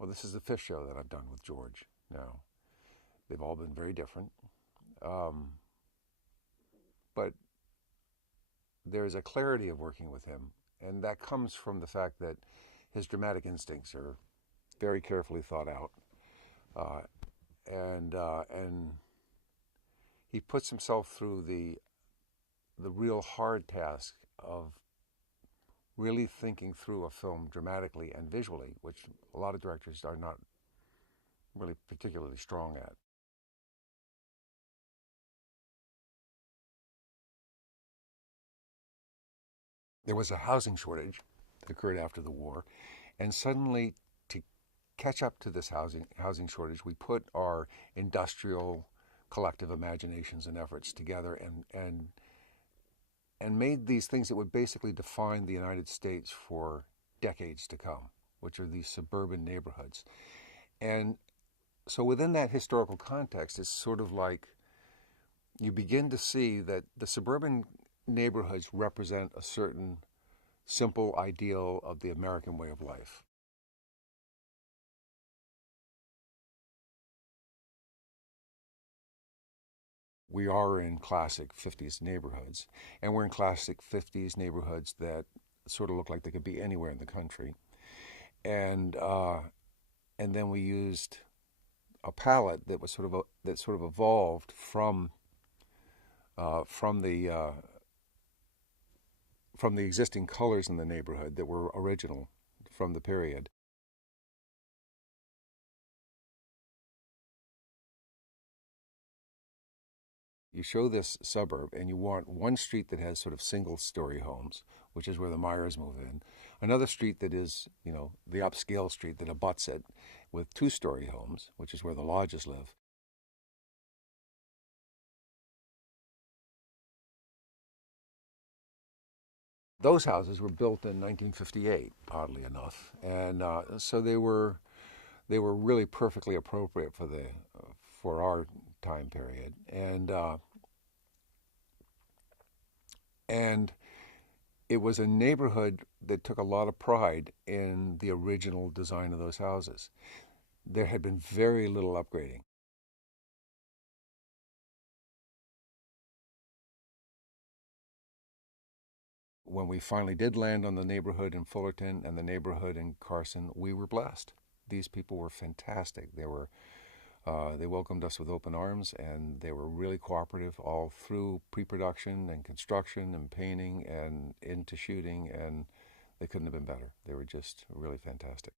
Well, this is the fifth show that I've done with George now. They've all been very different. Um, but there's a clarity of working with him, and that comes from the fact that his dramatic instincts are very carefully thought out, uh, and he puts himself through the real hard task of really thinking through a film dramatically and visually, which a lot of directors are not really particularly strong at. There was a housing shortage that occurred after the war, and suddenly, to catch up to this housing shortage, we put our industrial collective imaginations and efforts together and made these things that would basically define the United States for decades to come, which are these suburban neighborhoods. And so within that historical context, it's sort of like you begin to see that the suburban neighborhoods represent a certain simple ideal of the American way of life. We are in classic 50s neighborhoods, and we're in classic 50s neighborhoods that sort of look like they could be anywhere in the country. And and then we used a palette that was that sort of evolved uh, from the uh, from the existing colors in the neighborhood that were original from the period. You show this suburb and you want one street that has sort of single story homes, which is where the Myers move in. Another street that is, the upscale street that abuts it with two-story homes, which is where the lodges live. Those houses were built in 1958, oddly enough, and so they were really perfectly appropriate for our time period, and it was a neighborhood that took a lot of pride in the original design of those houses. There had been very little upgrading. When we finally did land on the neighborhood in Fullerton and the neighborhood in Carson, we were blessed. These people were fantastic. They welcomed us with open arms, and they were really cooperative all through pre-production and construction and painting and into shooting, and they couldn't have been better. They were just really fantastic.